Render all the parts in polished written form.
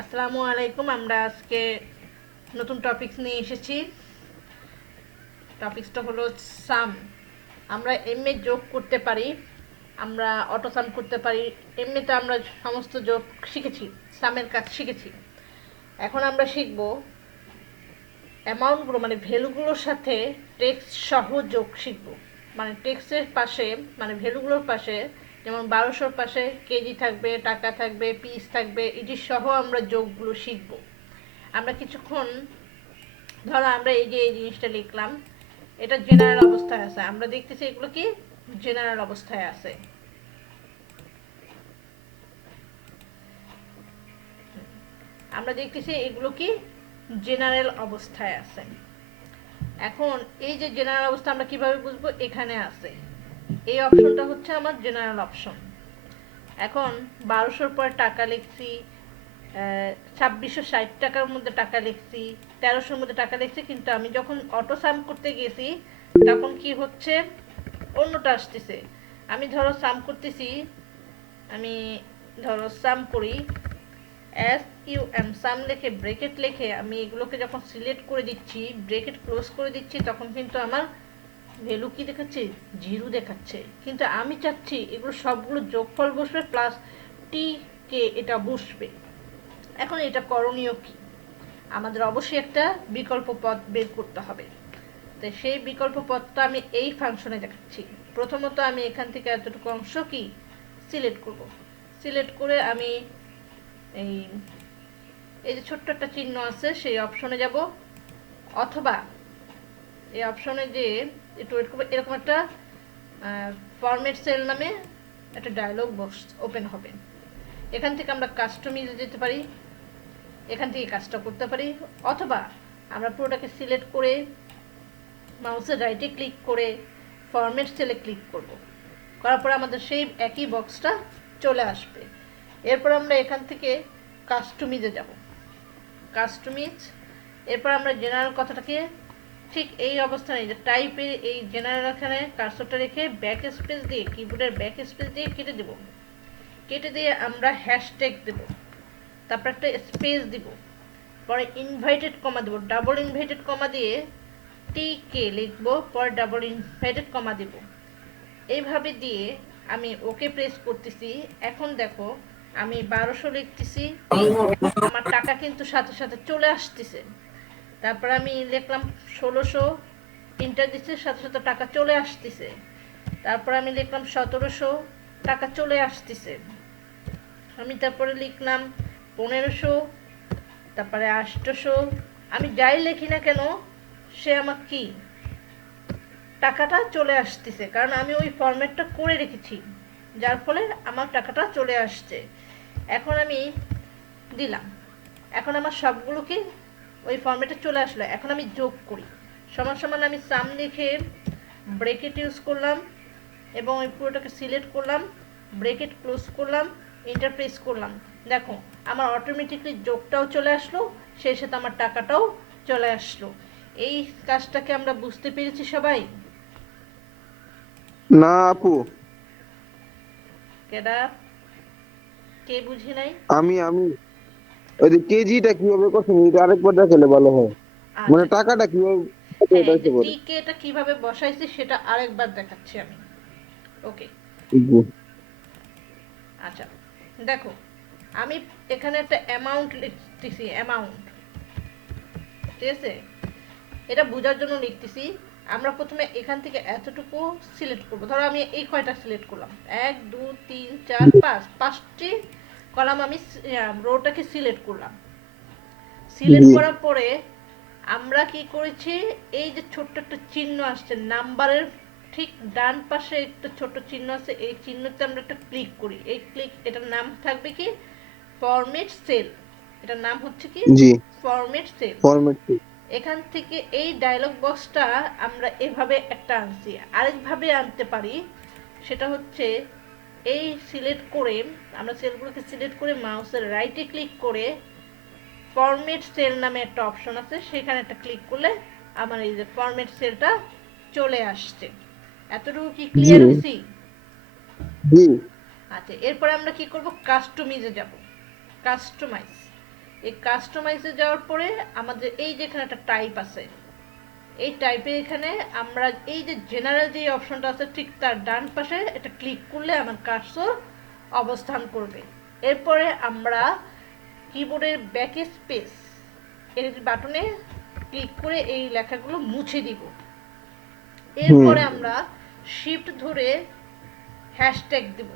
আসসালামু আলাইকুম। আমরা আজকে নতুন টপিকস নিয়ে এসেছি। টপিকসটা হলো সাম। আমরা এমএ যোগ করতে পারি, আমরা অটো সাম করতে পারি। এমনিতে আমরা সমস্ত যোগ শিখেছি, সামের কাজ শিখেছি। এখন আমরা শিখব অ্যামাউন্টগুলো মানে ভ্যালুগুলোর সাথে টেক্সট সহ যোগ শিখব। মানে টেক্সটের পাশে মানে ভ্যালুগুলোর পাশে যেমন 1200-র পাশে কেজি থাকবে, টাকা থাকবে, পিস থাকবে, এটি সহ আমরা যোগগুলো শিখব। আমরা কিছুক্ষণ ধরো আমরা এই যে এই জিনিসটা লিখলাম, এটা জেনারেল অবস্থায় আছে, আমরা দেখতেছি এগুলো কি জেনারেল অবস্থায় আছে। আমরা দেখতেছি এগুলো কি জেনারেল অবস্থায় আছে। এখন এই যে জেনারেল অবস্থা আমরা কিভাবে বুঝবো? এখানে আছে, এই অপশনটা হচ্ছে আমার জেনারেল অপশন। এখন 1200-র পর টাকা লিখছি, 2660 টাকার মধ্যে টাকা লিখছি, 1300-র মধ্যে টাকা লিখছি, কিন্তু আমি যখন অটো সাম করতে গেছি তখন কি হচ্ছে, অন্যটা আসতেছে। আমি ধরো সাম করতেছি, আমি ধরো সাম করি, সাম লিখে ব্রেকেট লিখে আমি এগুলোকে যখন সিলেক্ট করে দিচ্ছি, ব্রেকেট ক্লোজ করে দিচ্ছি, তখন কিন্তু আমার ভ্যালু কি দেখাচ্ছে? জিরো দেখাচ্ছে। কিন্তু আমি চাচ্ছি এগুলো সবগুলো যোগফল বসবে প্লাস টি কে এটা বসবে। এখন এটা করণীয় কি? আমাদের অবশ্যই একটা বিকল্প পথ বের করতে হবে। তো সেই বিকল্প পথটা আমি এই ফাংশনে দেখাচ্ছি। প্রথমত আমি এখান থেকে এতটুকু অংশ কি সিলেক্ট করব। সিলেক্ট করে আমি এই এই যে ছোট্ট একটা চিহ্ন আছে সেই অপশনে যাব, অথবা এই অপশনে যে একটু ওয়েট করবো, এরকম একটা ফরম্যাট সেল নামে একটা ডায়লগ বক্স ওপেন হবে। এখান থেকে আমরা কাস্টমাইজে যেতে পারি, এখান থেকে কাজটা করতে পারি, অথবা আমরা পুরোটাকে সিলেক্ট করে মাউসের রাইটে ক্লিক করে ফরম্যাট সেলে ক্লিক করব। করার পর আমাদের সেই একই বক্সটা চলে আসবে। এরপর আমরা এখান থেকে কাস্টমাইজে যাব, কাস্টমাইজ। এরপর আমরা জেনারেল কথাটাকে ঠিক এই অবস্থানে যে টাইপের এই জেনারেল এখানে কার্সরটা রেখে ব্যাক স্পেস দিয়ে, কিবোর্ডের ব্যাক স্পেস দিয়ে কেটে দেব। কেটে দিয়ে আমরা হ্যাশট্যাগ দেব, তারপর একটা স্পেস দিব, পরে ইনভাইটেড কমা দেব, ডাবল ইনভাইটেড কমা দিয়ে টি কে লিখবো, পরে ডাবল ইনভাইটেড কমা দেব। এইভাবে দিয়ে আমি ওকে প্রেস করতেছি। এখন দেখো আমি 1200 লিখতেছি, আমার টাকা কিন্তু সাথে সাথে চলে আসতেছে। তারপর আমি লিখলাম 1600, ইন্টার দিচ্ছে, সাথে সাথে টাকা চলে আসতেছে। তারপর আমি লিখলাম 1700, টাকা চলে আসতেছে। আমি তারপরে লিখলাম 1500, তারপরে 800। আমি যাই লিখি না কেন সে আমার কি টাকাটা চলে আসতেছে, কারণ আমি ওই ফরম্যাটটা করে রেখেছি, যার ফলে আমার টাকাটা চলে আসছে। এখন আমি দিলাম, এখন আমার সবগুলো কি ওই ফরম্যাটে চলে আসলো। এখন আমি যোগ করি, সমান সমান আমি সাম লিখে ব্রেকেট ইউজ করলাম এবং ওই পুরোটাকে সিলেক্ট করলাম, ব্রেকেট ক্লোজ করলাম, এন্টার প্রেস করলাম। দেখো আমার অটোমেটিকলি যোগটাও চলে আসলো, সেই সাথে আমার টাকাটাও চলে আসলো। এই কাজটাকে আমরা বুঝতে পেরেছি সবাই? না আপু, কেডা, কে বুঝি নাই? আমি ওই যে কেজিটা কিভাবে করছেন এটা আরেকবার দেখালে ভালো হয়। মানে আচ্ছা, টাকাটা কিভাবে হ্যাঁ, এটা এই হচ্ছে যে পরে। টিকে এটা কিভাবে বসাইছি সেটা আরেকবার দেখাচ্ছি আমি। ওকে, জি। আচ্ছা, দেখো আমি এখানে একটা অ্যামাউন্ট লিখতেছি, অ্যামাউন্ট, ঠিক আছে? এটা বোঝার জন্য লিখতেছি। আমরা প্রথমে এখান থেকে এতটুকু সিলেক্ট করব। ধরো আমি এই কয়টা সিলেক্ট করলাম, 1 2 3 4 5, পাঁচটি কলাম আমি রোটাকে সিলেক্ট করলাম। সিলেক্ট জি। করার পরে আমরা কি করেছি, এই যে ছোট্ট একটা চিহ্ন আসছে নাম্বারের ঠিক ডান পাশে একটা ছোট চিহ্ন আছে, এই চিহ্নতে আমরা একটা ক্লিক করি। এই ক্লিক, এটার নাম থাকবে কি ফরম্যাট সেল। এটার নাম হচ্ছে কি জি। Format sell. ফরম্যাট। এখান থেকে এই ডায়লগ বক্সটা আমরা এভাবে একটা আনছি, আরেকভাবে আনতে পারি। সেটা হচ্ছে এই সিলেক্ট করে, আমরা সেলগুলোকে সিলেক্ট করে মাউসের রাইটে ক্লিক করে ফরম্যাট সেল নামে একটা অপশন আছে, সেখানে একটা ক্লিক করলে আমার এই যে ফরম্যাট সেলটা চলে আসছে। এতটুকু কি জি। ক্লিয়ার হয়েছি? জি। আচ্ছা, এরপরে আমরা কি করব, কাস্টমাইজে যাব। কাস্টমাইজ, এই কাস্টমাইজে যাওয়ার পরে আমাদের এই যে এখানে একটা টাইপ আছে, এই টাইপে এখানে আমরা এই যে জেনারেল যে অপশনটা আছে ঠিক তার ডান পাশে এটা ক্লিক করলে আমার কার্সর অবস্থান করবে। এরপরে আমরা কিবোর্ডের ব্যাক স্পেস এর বাটনে ক্লিক করে এই লেখাগুলো মুছে দিব। এরপরে আমরা শিফট ধরে হ্যাশট্যাগ দিব,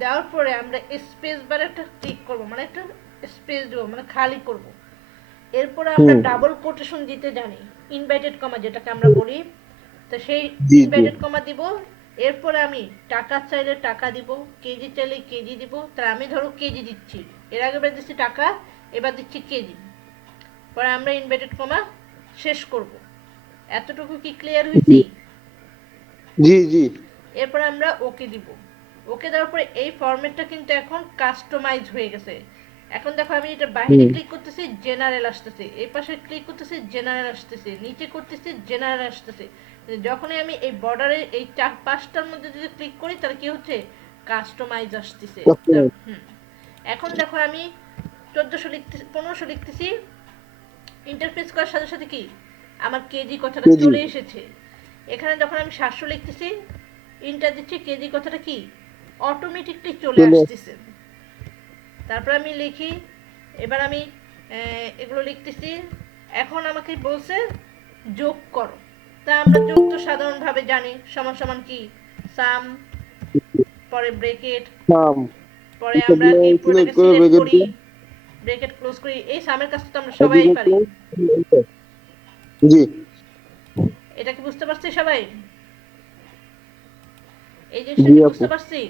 দেওয়ার পরে আমরা স্পেস বারে একটা ক্লিক করব, মানে একটা স্পেস দেবো, মানে খালি করব। এরপরে আমরা ডাবল কোটেশন দিতে জানি, ইনভার্টেড কমা যেটাকে আমরা বলি, তো সেই ইনভার্টেড কমা দিব। এরপরে আমি টাকা চাইলে টাকা দিব, কেজি চাইলে কেজি দিব। তাহলে আমি ধরো কেজি দিচ্ছি, এর আগে এবার দিচ্ছি টাকা, এবার দিচ্ছি কেজি, পরে আমরা ইনভার্টেড কমা শেষ করব। এতটুকু কি ক্লিয়ার হয়েছি? জি জি। এরপর আমরা ওকে দিব। ওকে দেওয়ার পরে এই ফরম্যাটটা কিন্তু এখন কাস্টমাইজ হয়ে গেছে। এখন দেখো আমি এটা বাইরে ক্লিক করতেছি, জেনারেল আসতেছে, এই পাশে ক্লিক করতেছি, জেনারেল আসতেছে, নিচে করতেছি, জেনারেল আসতেছে। যখনই আমি এই বর্ডারে এই 4-5টার মধ্যে যদি ক্লিক করি তাহলে কি হচ্ছে, কাস্টমাইজ আসতেছে। এখন দেখো আমি 1400 লিখতেছি, 1500 লিখতেছি, ইন্টারফেস করার সাথে সাথে কি আমার কেজি কথাটা চলে এসেছে। এখানে যখন আমি 700 লিখতেছি, ইন্টার দিচ্ছি, কেজি কথাটা কি অটোমেটিকলি চলে আসতেছে। তারপর আমি লিখি, এবার আমি এগুলো লিখতেছি। এখন আমাকে বলছে যোগ করো, তা আমরা যোগ তো সাধারণভাবে জানি, সমান সমান কি সাম, পরে ব্রেকেট, পরে আমরা কি পুরোটাকে সিলেক্ট করি, ব্রেকেট ক্লোজ করি। এই সামের কাজটা তো আমরা সবাই পারি। জি, এটা কি বুঝতে পারছি সবাই? এই জিনিসটা কি বুঝতে পারছি?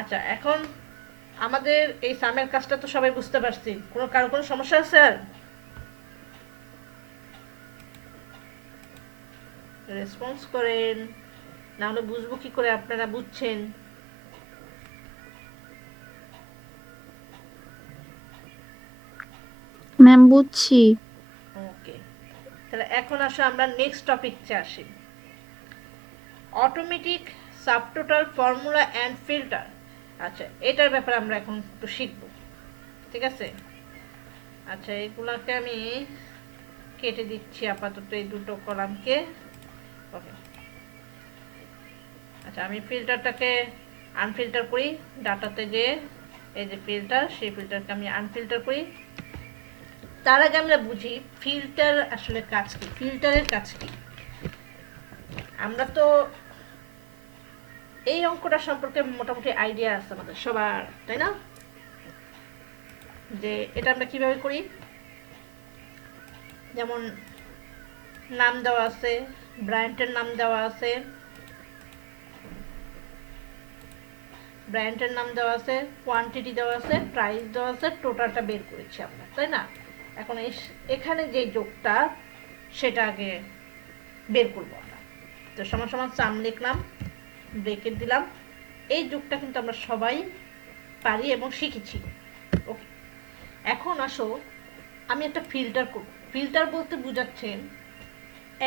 আচ্ছা, এখন আমাদের এই সামের কাজটা তো সবাই বুঝতে পারছি। কারো কোনো সমস্যা আছে আর? রেসপন্স করেন, না হলে বুঝবো কি করে আপনারা বুঝছেন। ম্যাম বুঝছি। ওকে, তাহলে এখন আসো আমরা নেক্সট টপিকে আসি, automatic subtotal formula and filter. আচ্ছা, এটার ব্যাপারে আমরা এখন একটু শিখব, ঠিক আছে? আচ্ছা, এগুলাকে আমি কেটে দিচ্ছি আপাতত, এই দুটো কলামকে। ওকে, আচ্ছা, আমি ফিল্টারটাকে আনফিল্টার করি, ডাটাতে যে এই যে ফিল্টার, সেই ফিল্টারকে আমি আনফিল্টার করি। তার আগে আমরা বুঝি ফিল্টার আসলে কাজ কি, ফিল্টারের কাজ কি। আমরা তো এই অঙ্কটা সম্পর্কে মোটামুটি আইডিয়া আছে আমাদের সবার, তাই না? যে এটা আমরা কিভাবে করি, যেমন নাম দেওয়া আছে, ব্র্যান্ডের নাম দেওয়া আছে, ব্র্যান্ডের নাম দেওয়া আছে, কোয়ান্টিটি দেওয়া আছে, প্রাইস দেওয়া আছে, টোটালটা বের করেছি আমরা, তাই না? এখন এখানে যে যোগটা সেটা আগে বের করবো আমরা। তো সমান সমান সাম লিখলাম, ব্রেকেট দিলাম। এই যোগটা কিন্তু আমরা সবাই পারি এবং শিখেছি। ওকে, এখন আসো আমি একটা ফিল্টার করব। ফিল্টার বলতে বোঝাচ্ছেন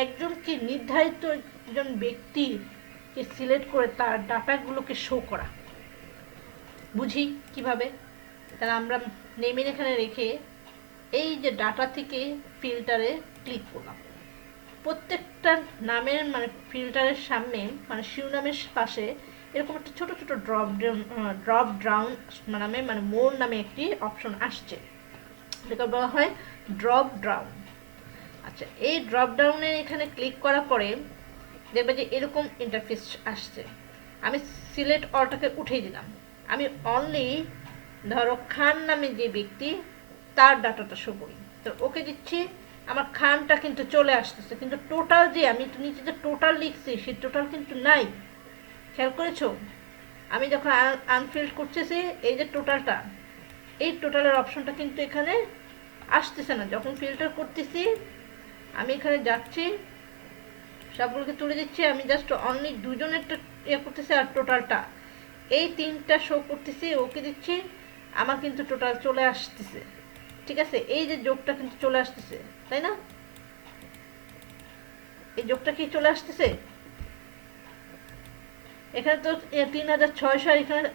একজনকে, নির্ধারিত একজন ব্যক্তিকে সিলেক্ট করে তার ডাটাগুলোকে শো করা। বুঝি কিভাবে? তাহলে আমরা নেমেন এখানে রেখে এই যে ডাটা থেকে ফিল্টারে ক্লিক করলাম। প্রত্যেকটা নামের মানে ফিল্টারের সামনে মানে শিরোনামের পাশে এরকম একটা ছোট ছোট ড্রপ ডাউন নামে মানে মোর নামে একটি অপশন আসছে, যেটা বলা হয় ড্রপ ডাউন। আচ্ছা, এই ড্রপ ডাউনে এখানে ক্লিক করার পরে দেখবে যে এরকম ইন্টারফেস আসছে। আমি সিলেক্ট অলটাকে উঠিয়ে দিলাম, আমি অনলি ধরো খান নামে যে ব্যক্তি তার ডাটাটা শো করি, তো ওকে দিচ্ছি। আমার খানটা কিন্তু চলে আসতেছে, কিন্তু টোটাল যে আমি নিচে যে টোটাল লিখছি সেই টোটাল কিন্তু নাই। খেয়াল করেছো? আমি যখন আনফিল্ড করতেছি এই যে টোটালটা, এই টোটালের অপশনটা কিন্তু এখানে আসতেছে না। যখন ফিল্টার করতেছি আমি এখানে যাচ্ছি, সবগুলোকে তুলে দিচ্ছি, আমি জাস্ট অনলি দুজনেরটা ইয়ে করতেছি, আর টোটালটা এই তিনটা শো করতেছি, ওকে দিচ্ছি, আমার কিন্তু টোটাল চলে আসতেছে। ঠিক আছে, এই যে যোগটা কিন্তু চলে আসতেছে, তাই না? এই যোগটা কি চলে আসতেছে? এখানে তো 3600, আর এখানে